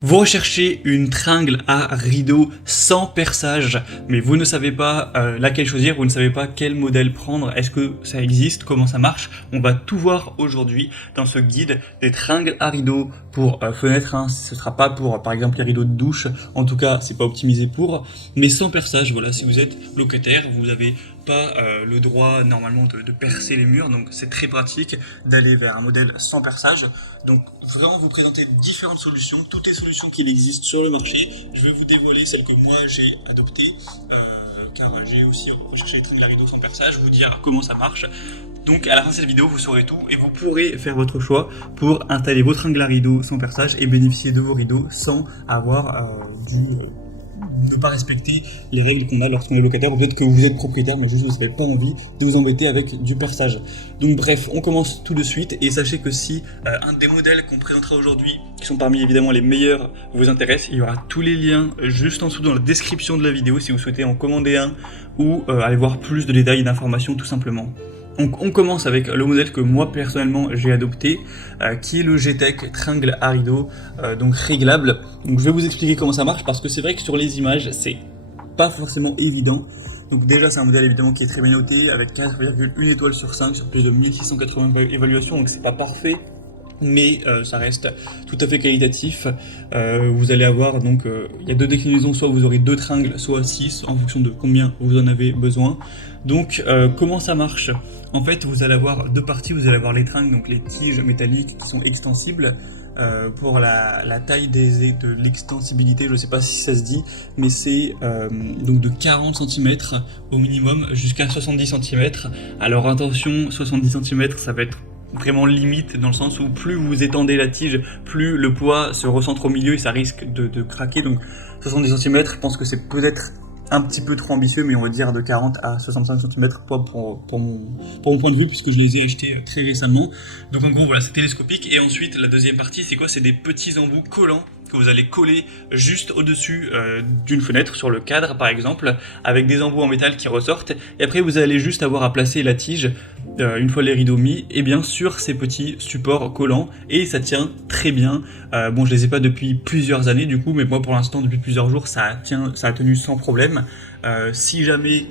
Vous recherchez une tringle à rideau sans perçage, mais vous ne savez pas laquelle choisir, vous ne savez pas quel modèle prendre, est-ce que ça existe, comment ça marche? On va tout voir aujourd'hui dans ce guide des tringles à rideau pour fenêtres, hein. Ce sera pas pour par exemple les rideaux de douche, en tout cas c'est pas optimisé pour, mais sans perçage. Voilà, si vous êtes locataire, vous avez pas le droit normalement de percer les murs, donc c'est très pratique d'aller vers un modèle sans perçage. Donc vraiment vous présenter différentes solutions, toutes les solutions qu'il existe sur le marché. Je vais vous dévoiler celle que moi j'ai adoptée, car j'ai aussi recherché les tringles à rideau sans perçage, vous dire comment ça marche. Donc à la fin de cette vidéo vous saurez tout et vous pourrez faire votre choix pour installer vos tringles à rideau sans perçage et bénéficier de vos rideaux sans avoir ne pas respecter les règles qu'on a lorsqu'on est locataire, ou peut-être que vous êtes propriétaire mais juste vous n'avez pas envie de vous embêter avec du perçage. Donc bref, on commence tout de suite et sachez que si un des modèles qu'on présentera aujourd'hui, qui sont parmi évidemment les meilleurs, vous intéresse, il y aura tous les liens juste en dessous dans la description de la vidéo si vous souhaitez en commander un ou aller voir plus de détails et d'informations tout simplement. Donc on commence avec le modèle que moi personnellement j'ai adopté, qui est le G-Tech Tringle à rideau, donc réglable. Donc je vais vous expliquer comment ça marche parce que c'est vrai que sur les images c'est pas forcément évident. Donc déjà c'est un modèle évidemment qui est très bien noté avec 4,1 étoiles sur 5 sur plus de 1680 évaluations, donc c'est pas parfait. Mais ça reste tout à fait qualitatif. Vous allez avoir donc, il y a deux déclinaisons, soit vous aurez deux tringles, soit 6, en fonction de combien vous en avez besoin. Donc comment ça marche? En fait vous allez avoir deux parties, vous allez avoir les tringles, donc les tiges métalliques qui sont extensibles. Pour la taille de l'extensibilité, je ne sais pas si ça se dit, mais c'est donc de 40 cm au minimum jusqu'à 70 cm. Alors attention, 70 cm ça va être vraiment limite dans le sens où plus vous étendez la tige, plus le poids se recentre au milieu et ça risque de craquer. Donc 70 cm, je pense que c'est peut-être un petit peu trop ambitieux, mais on va dire de 40 à 65 cm pour mon point de vue, puisque je les ai achetés très récemment. Donc en gros voilà, c'est télescopique. Et ensuite la deuxième partie c'est quoi? C'est des petits embouts collants que vous allez coller juste au-dessus d'une fenêtre, sur le cadre par exemple, avec des embouts en métal qui ressortent. Et après vous allez juste avoir à placer la tige, une fois les rideaux mis, et bien sur ces petits supports collants, et ça tient très bien. Bon, je les ai pas depuis plusieurs années du coup, mais moi pour l'instant depuis plusieurs jours ça a tenu sans problème. Si jamais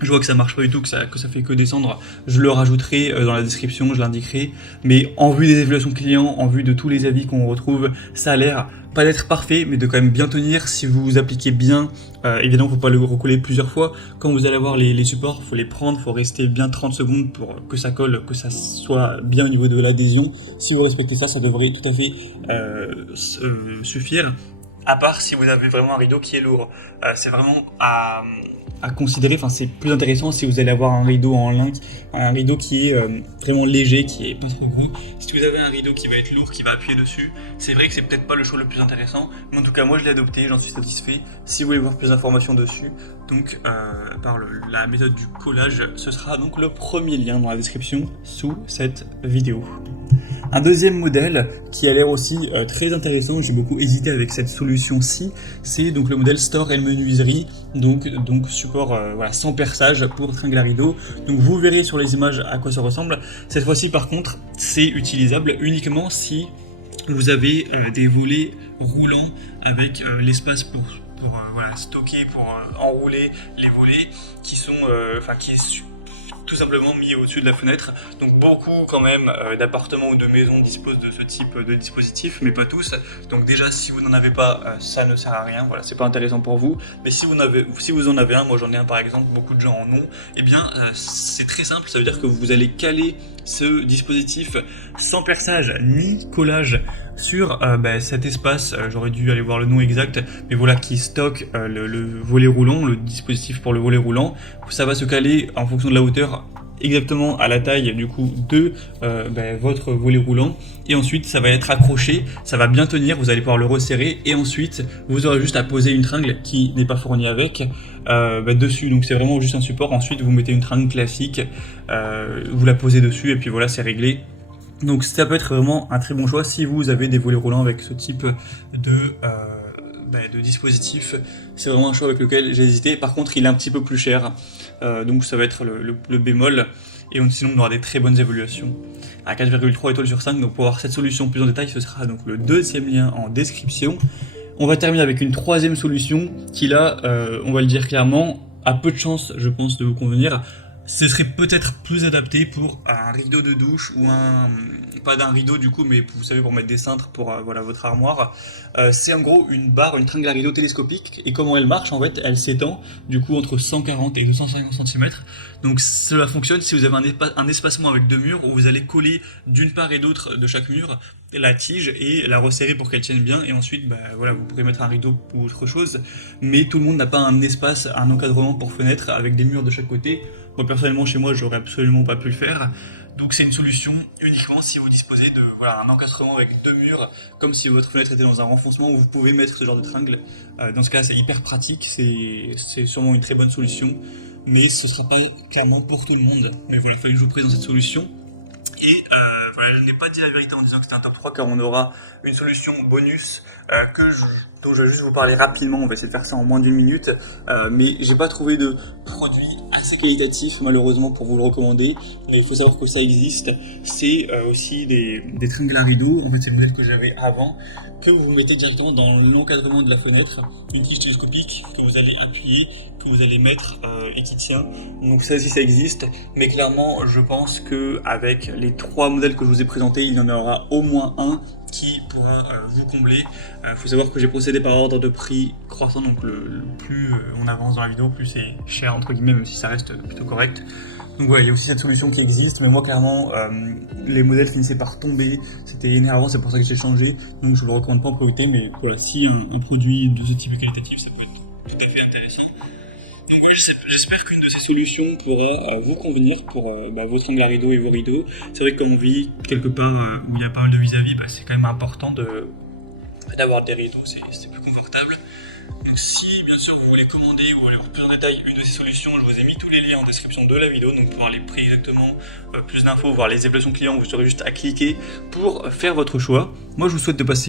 je vois que ça marche pas du tout, que ça fait que descendre, je le rajouterai dans la description, je l'indiquerai. Mais en vue des évaluations clients, en vue de tous les avis qu'on retrouve, ça a l'air pas d'être parfait, mais de quand même bien tenir si vous vous appliquez bien. Évidemment, faut pas le recoller plusieurs fois. Quand vous allez avoir les supports, faut les prendre, faut rester bien 30 secondes pour que ça colle, que ça soit bien au niveau de l'adhésion. Si vous respectez ça, ça devrait tout à fait suffire. À part si vous avez vraiment un rideau qui est lourd. C'est vraiment à considérer, enfin c'est plus intéressant si vous allez avoir un rideau en lin, un rideau qui est vraiment léger, qui est pas trop gros. Si vous avez un rideau qui va être lourd, qui va appuyer dessus, c'est vrai que c'est peut-être pas le choix le plus intéressant, mais en tout cas moi je l'ai adopté, j'en suis satisfait. Si vous voulez voir plus d'informations dessus, donc par la méthode du collage, ce sera donc le premier lien dans la description sous cette vidéo. Un deuxième modèle qui a l'air aussi très intéressant, j'ai beaucoup hésité avec cette solution-ci, c'est donc le modèle Store et Menuiserie, donc support voilà, sans perçage pour tringle à rideau. Donc vous verrez sur les images à quoi ça ressemble. Cette fois-ci par contre, c'est utilisable uniquement si vous avez des volets roulants avec l'espace pour voilà, stocker, pour enrouler les volets qui sont, qui est tout simplement mis au-dessus de la fenêtre. Donc beaucoup quand même d'appartements ou de maisons disposent de ce type de dispositif, mais pas tous. Donc déjà si vous n'en avez pas, ça ne sert à rien, voilà, c'est pas intéressant pour vous. Mais si vous en avez un, moi j'en ai un par exemple, beaucoup de gens en ont, et bien c'est très simple, ça veut dire que vous allez caler ce dispositif sans perçage ni collage sur cet espace, j'aurais dû aller voir le nom exact, mais voilà, qui stocke le volet roulant, le dispositif pour le volet roulant. Ça va se caler en fonction de la hauteur exactement à la taille du coup de votre volet roulant, et ensuite ça va être accroché, ça va bien tenir, vous allez pouvoir le resserrer, et ensuite vous aurez juste à poser une tringle qui n'est pas fournie avec dessus. Donc c'est vraiment juste un support, ensuite vous mettez une tringle classique, vous la posez dessus et puis voilà, c'est réglé. Donc ça peut être vraiment un très bon choix si vous avez des volets roulants avec ce type de dispositif. C'est vraiment un choix avec lequel j'ai hésité. Par contre il est un petit peu plus cher, donc ça va être le bémol. et sinon on aura des très bonnes évaluations. À 4,3 étoiles sur 5, donc pour voir cette solution plus en détail, ce sera donc le deuxième lien en description. On va terminer avec une troisième solution qui là, on va le dire clairement, a peu de chance, je pense, de vous convenir. Ce serait peut-être plus adapté pour un rideau de douche ou pas d'un rideau du coup, mais vous savez, pour mettre des cintres pour voilà, votre armoire. C'est en gros une barre, une tringle à rideau télescopique, et comment elle marche en fait, elle s'étend du coup entre 140 et 250 cm. Donc cela fonctionne si vous avez un espacement avec deux murs où vous allez coller d'une part et d'autre de chaque mur la tige et la resserrer pour qu'elle tienne bien, et ensuite voilà, vous pourrez mettre un rideau ou autre chose, mais tout le monde n'a pas un espace, un encadrement pour fenêtre avec des murs de chaque côté. Moi personnellement chez moi j'aurais absolument pas pu le faire, donc c'est une solution uniquement si vous disposez de voilà, un encadrement avec deux murs, comme si votre fenêtre était dans un renfoncement où vous pouvez mettre ce genre de tringle. Dans ce cas c'est hyper pratique, c'est sûrement une très bonne solution, mais ce sera pas clairement pour tout le monde. Mais voilà, il fallait que je vous présente cette solution. Et voilà, je n'ai pas dit la vérité en disant que c'était un top 3 car on aura une solution bonus dont je vais juste vous parler rapidement. On va essayer de faire ça en moins d'une minute, mais j'ai pas trouvé de produit assez qualitatif malheureusement pour vous le recommander. Il faut savoir que ça existe. C'est aussi des tringles à rideau. En fait c'est le modèle que j'avais avant, que vous mettez directement dans l'encadrement de la fenêtre, une tige télescopique que vous allez appuyer, que vous allez mettre et qui tient. Donc ça aussi ça existe, mais clairement je pense que avec les trois modèles que je vous ai présentés, il y en aura au moins un qui pourra vous combler. Faut savoir que j'ai procédé par ordre de prix croissant, donc le plus on avance dans la vidéo, plus c'est cher entre guillemets, même si ça reste plutôt correct. Donc voilà, il y a aussi cette solution qui existe, mais moi clairement, les modèles finissaient par tomber, c'était énervant, c'est pour ça que j'ai changé, donc je vous le recommande pas en priorité, mais voilà, si un produit de ce type est qualitatif, ça peut être tout à fait intéressant. Donc j'espère qu'une de ces solutions pourra vous convenir pour vos tringles à rideaux et vos rideaux. C'est vrai que quand on vit quelque part où il y a pas mal de vis-à-vis, c'est quand même important d'avoir des rideaux, c'est plus confortable. Donc si bien sûr vous voulez commander ou voulez voir plus en détail une de ces solutions, je vous ai mis tous les liens en description de la vidéo, donc pour voir les prix exactement, plus d'infos, voir les évaluations clients, vous aurez juste à cliquer pour faire votre choix. Moi je vous souhaite de passer